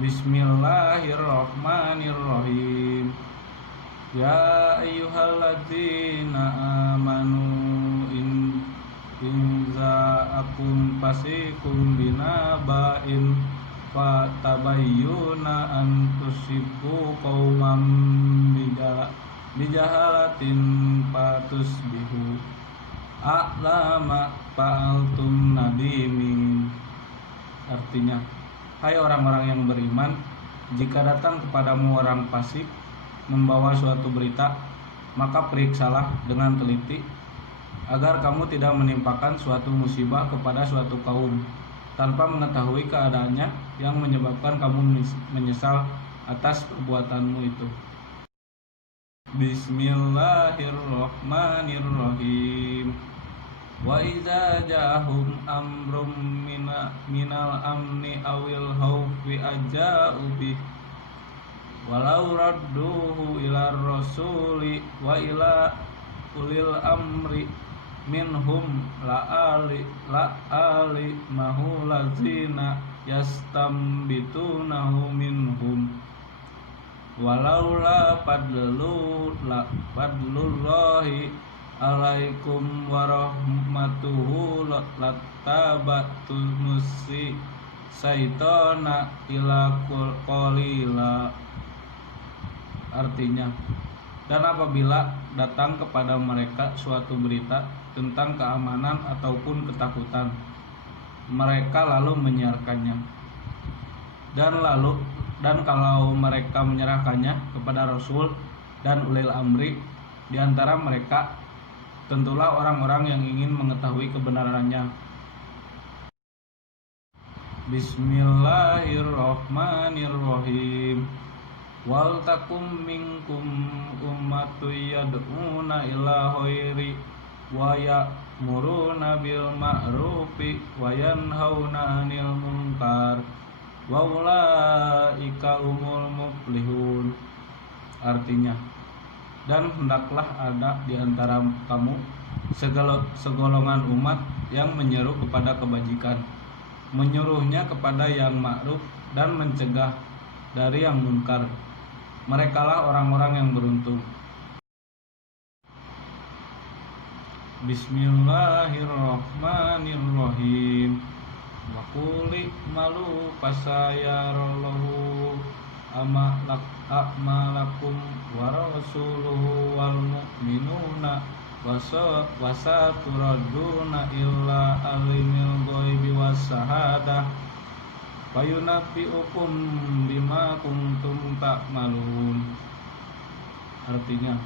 Bismillahirrahmanirrahim. Ya ayyuhalladzina amanu in za'akum fasikum binaba'in fatabayyuna an tusibu qauman bijahalatin fatusbihu a'lama fa'altum nadimin. Artinya, hai orang-orang yang beriman, jika datang kepadamu orang fasik membawa suatu berita, maka periksalah dengan teliti agar kamu tidak menimpakan suatu musibah kepada suatu kaum tanpa mengetahui keadaannya yang menyebabkan kamu menyesal atas perbuatanmu itu. Bismillahirrahmanirrahim. Wa idza ja'ahum amrum minal amni awil khawfi aja'u bih walau radduhu ila rasuli wa ila ulil amri minhum la'ali mahulazina yastambitunahu minhum walaula fadlullahi alaikum warahmatuhu lattabatul musi saitona ila qalila. Artinya, dan apabila datang kepada mereka suatu berita tentang keamanan ataupun ketakutan, mereka lalu menyiarkannya. Dan kalau mereka menyerahkannya kepada Rasul dan ulil amri di antara mereka, tentulah orang-orang yang ingin mengetahui kebenarannya. Bismillahirrahmanirrahim. Wal takum minkum ummatun yad'una ila khairi wa ya'muruna bil ma'rufi wa yanhauna 'anil munkar wa ulaika humul muflihun. Artinya, dan hendaklah ada di antara kamu segolongan umat yang menyeru kepada kebajikan, menyuruhnya kepada yang ma'ruf dan mencegah dari yang munkar. Merekalah orang-orang yang beruntung. Bismillahirrahmanirrahim. Wa quli malu fasayarallahu a'malakum wa rasuluhu wal mu'minuna wasaturaduna illa alimil ghaibi wasyahada fayunabbi'ukum bima kuntum ta'malun. Artinya,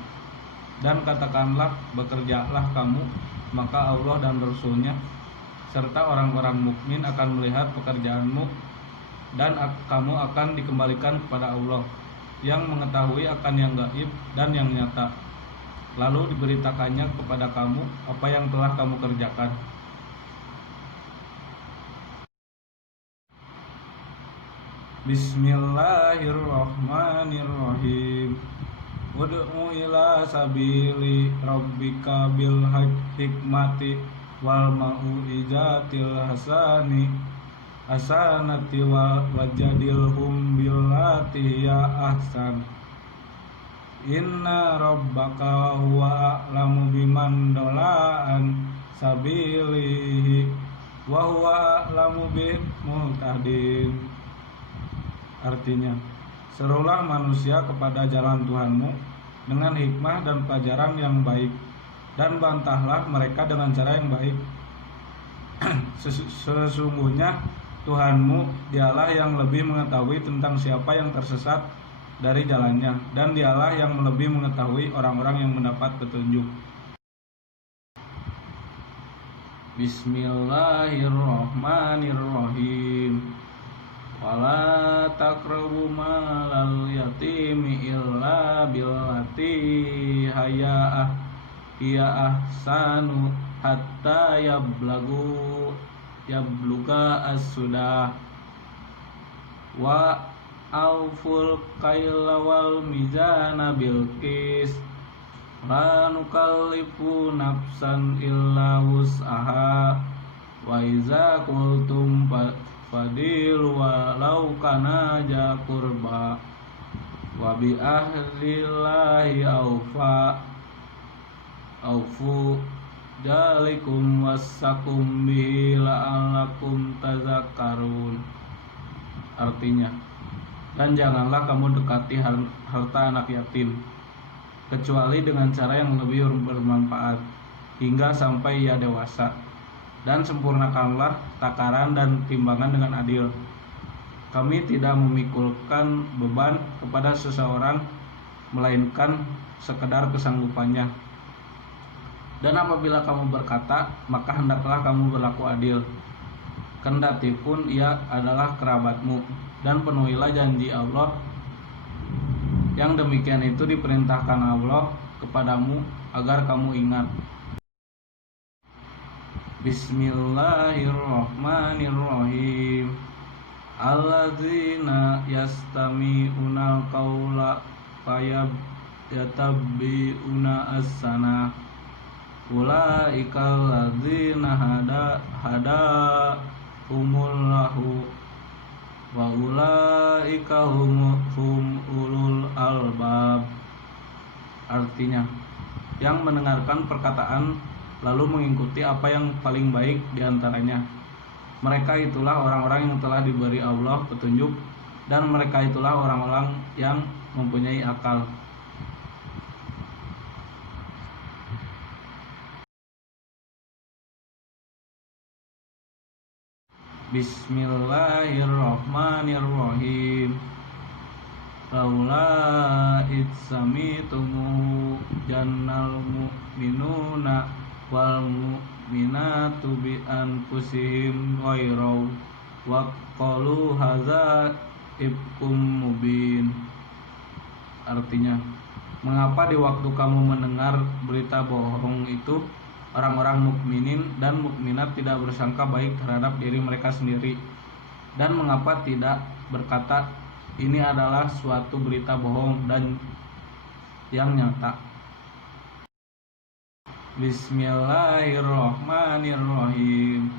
dan katakanlah, bekerjalah kamu, maka Allah dan Rasulnya serta orang-orang mukmin akan melihat pekerjaanmu, dan kamu akan dikembalikan kepada Allah yang mengetahui akan yang gaib dan yang nyata, lalu diberitakannya kepada kamu apa yang telah kamu kerjakan. Bismillahirrahmanirrahim. Ud'u ila sabili rabbika bil hikmati wal mau'izatil hasanati wajadilhum billati ya ahsan. Inna rabbaka huwa a'lamu biman dola'an sabilihi wa huwa a'lamu bil muhtadin. Artinya, serulah manusia kepada jalan Tuhanmu dengan hikmah dan pelajaran yang baik, dan bantahlah mereka dengan cara yang baik. Sesungguhnya Tuhanmu dialah yang lebih mengetahui tentang siapa yang tersesat dari jalannya, dan dialah yang lebih mengetahui orang-orang yang mendapat petunjuk. Bismillahirrahmanirrahim. Wala taqrabu malal yatimi illa billati hiya ahsanu hatta yabluga as-sudah wa auful kaila wal mizana bil qis la nukallifu nafsan illa wus'aha wa iza qultum fadil walau kana ja qurba wa bi ahlillahi aufu jalikum wassakum bihi la'allakum tazakkarun. Artinya, dan janganlah kamu dekati harta anak yatim kecuali dengan cara yang lebih bermanfaat hingga sampai ia dewasa, dan sempurnakanlah takaran dan timbangan dengan adil. Kami tidak memikulkan beban kepada seseorang melainkan sekedar kesanggupannya. Dan apabila kamu berkata, maka hendaklah kamu berlaku adil, kendati pun ia adalah kerabatmu, dan penuhilah janji Allah. Yang demikian itu diperintahkan Allah kepadamu agar kamu ingat. Bismillahirrahmanirrahim. Alladzina yastami'unal qaula fayattabi'una ahsana. Ulaikal ladzina hadahumullahu wa ulaika hum ulul albab. Artinya, yang mendengarkan perkataan lalu mengikuti apa yang paling baik diantaranya, mereka itulah orang-orang yang telah diberi Allah petunjuk, dan mereka itulah orang-orang yang mempunyai akal. Bismillahirrahmanirrahim. Laula itsami'tumu jannal mu'minuna wal mu'minatu bi anfusihim ghairaw wa qalu hadza ibkum mubin. Artinya, mengapa di waktu kamu mendengar berita bohong itu orang-orang mukminin dan mukminat tidak bersangka baik terhadap diri mereka sendiri, dan mengapa tidak berkata ini adalah suatu berita bohong dan yang nyata. Bismillahirrahmanirrahim.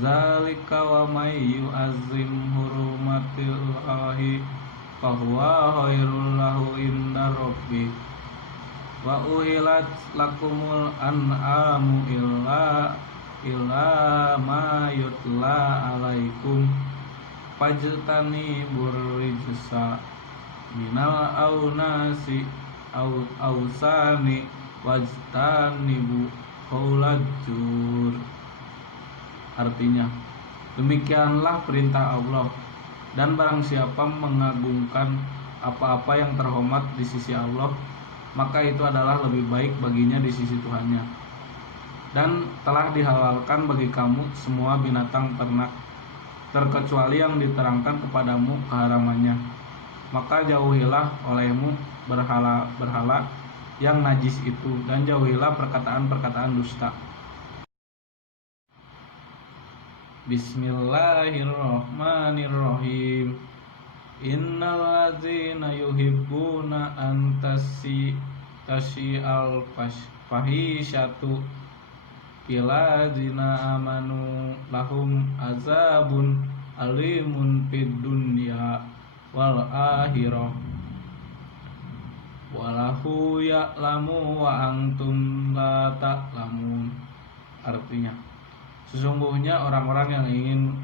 Zalika wa may yu'azzim hurumatillahi fahuwa khairul lahu inda rabbih. Wa uhilat lakumul an'amu illa ma yutla alaikum fajtani burrijsa minal aunasi ausani wajtanibu qaulajur. Artinya, demikianlah perintah Allah, dan barang siapa mengagungkan apa-apa yang terhormat di sisi Allah, maka itu adalah lebih baik baginya di sisi Tuhannya. Dan telah dihalalkan bagi kamu semua binatang ternak, terkecuali yang diterangkan kepadamu keharamannya. Maka jauhilah olehmu berhala-berhala yang najis itu, dan jauhilah perkataan-perkataan dusta. Bismillahirrahmanirrahim. Innal ladzina yuhibbuna an tasyi'al fahishatu fil ladzina amanu lahum azabun alimun fid dunya wal akhirah walahu ya'lamu wa antum la ta'lamun. Artinya, sesungguhnya orang-orang yang ingin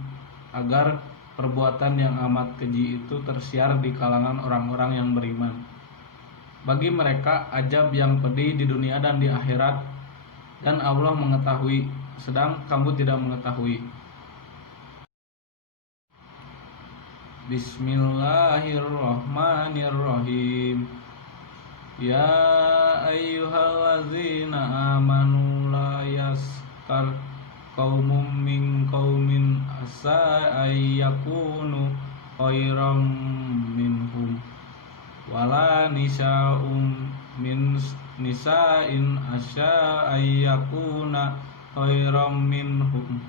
agar perbuatan yang amat keji itu tersiar di kalangan orang-orang yang beriman. Bagi mereka ajab yang pedih di dunia dan di akhirat, dan Allah mengetahui, sedang kamu tidak mengetahui. Bismillahirrahmanirrahim. Ya ayyuhallazina amanu la yaskar qaumun min qaumin asa ayyakunu khairam minhum wala nisa'um min nisa'in asa ayyakuna khairam minhum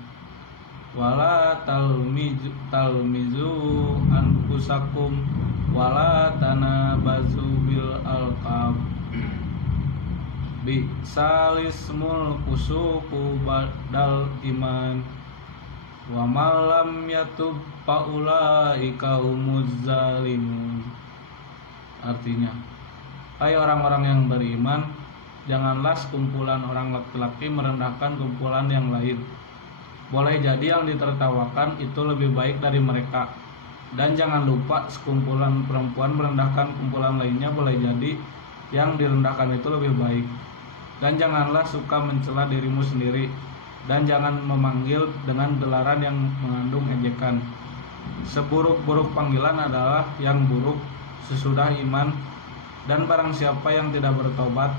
wala talmizu anfusakum wala tanabazu bil alqab bi salismul fusuqu badal iman wa malam yatub faulaika humuz zalimun. Artinya, hai orang-orang yang beriman, janganlah sekumpulan orang laki-laki merendahkan kumpulan yang lain. Boleh jadi yang ditertawakan itu lebih baik dari mereka. Dan jangan lupa sekumpulan perempuan merendahkan kumpulan lainnya, boleh jadi yang direndahkan itu lebih baik. Dan janganlah suka mencela dirimu sendiri, dan jangan memanggil dengan gelaran yang mengandung ejekan. Seburuk-buruk panggilan adalah yang buruk sesudah iman, dan barang siapa yang tidak bertobat,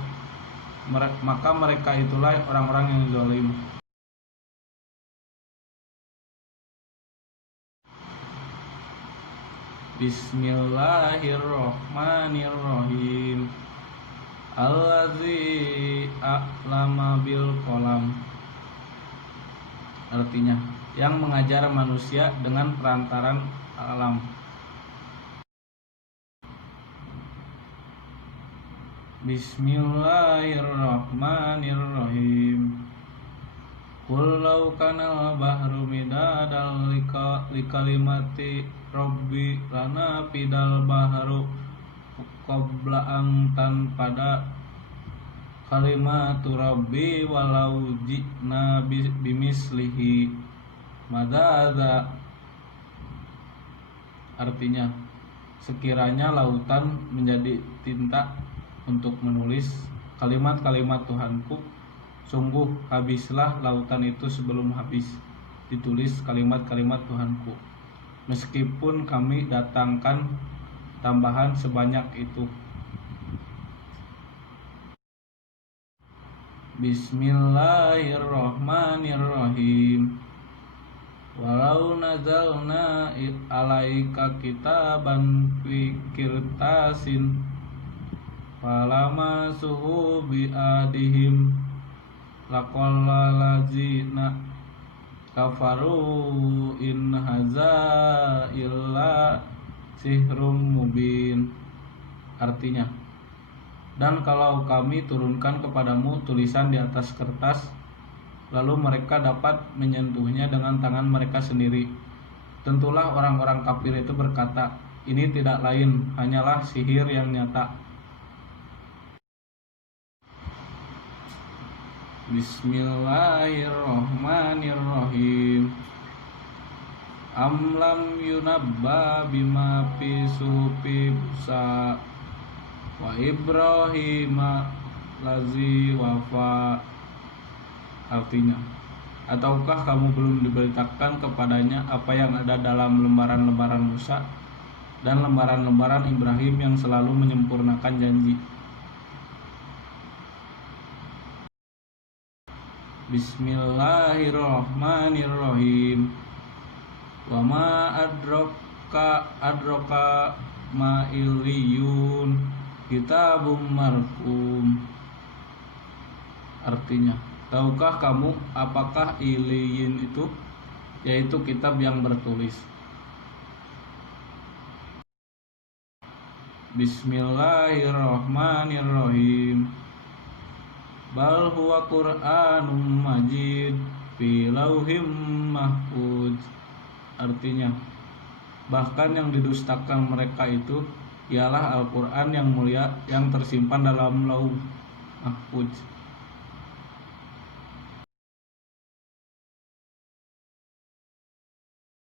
maka mereka itulah orang-orang yang zalim. Bismillahirrohmanirrohim. Allazi a'lama bil qalam. Artinya, yang mengajar manusia dengan perantaran alam. Bismillahirrahmanirrahim. Qul law kana al-bahru midadal likalimati rabbi lana fidal bahru qabla an tanpada kalimatu rabbi walau ji'na bimislihi madadza. Artinya, sekiranya lautan menjadi tinta untuk menulis kalimat-kalimat Tuhanku, sungguh habislah lautan itu sebelum habis ditulis kalimat-kalimat Tuhanku, meskipun kami datangkan tambahan sebanyak itu. Bismillahirrahmanirrahim. Walau nazalna alaika kitaban fi kirtasin falama suhu biadihim laqalla lazina kafaru in haza illa sihrum mubin. Artinya, dan kalau kami turunkan kepadamu tulisan di atas kertas, lalu mereka dapat menyentuhnya dengan tangan mereka sendiri, tentulah orang-orang kafir itu berkata, ini tidak lain hanyalah sihir yang nyata. Bismillahirrahmanirrahim. Am lam yunabba bima fi suhufi Musa wa Ibrahim lazi wafa. Artinya, ataukah kamu belum diberitakan kepadanya apa yang ada dalam lembaran-lembaran Musa dan lembaran-lembaran Ibrahim yang selalu menyempurnakan janji. Bismillahirrahmanirrahim. Wa ma adraka ma illiyun kitabum marqum. Artinya, tahukah kamu apakah Iliyin itu? Yaitu kitab yang bertulis. Bismillahirrahmanirrahim. Bal huwa Qur'anum majid fi lauhim mahfuz. Artinya, bahkan yang didustakan mereka itu ialah Al-Quran yang mulia yang tersimpan dalam lauh mahfuz.